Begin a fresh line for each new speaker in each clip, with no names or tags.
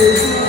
Hare Krishna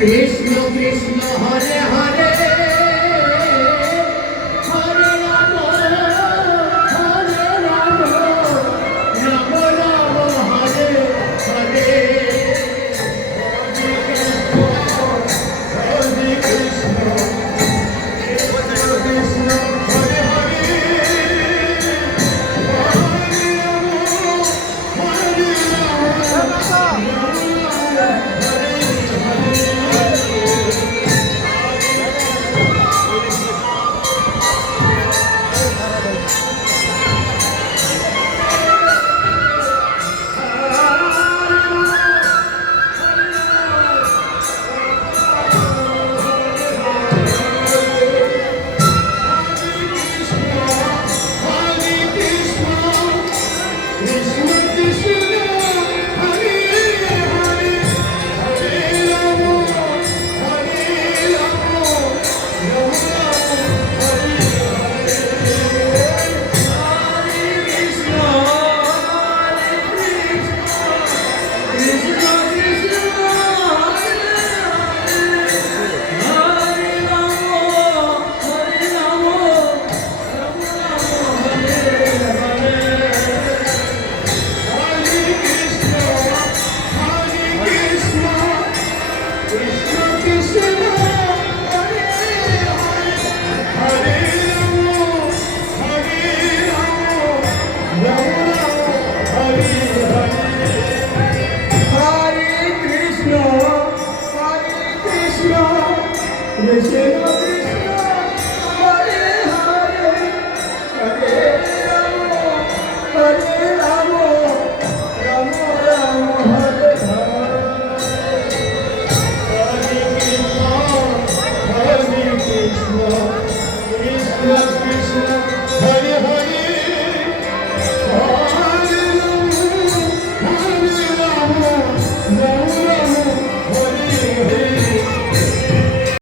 Krishna Krishna Hare 全都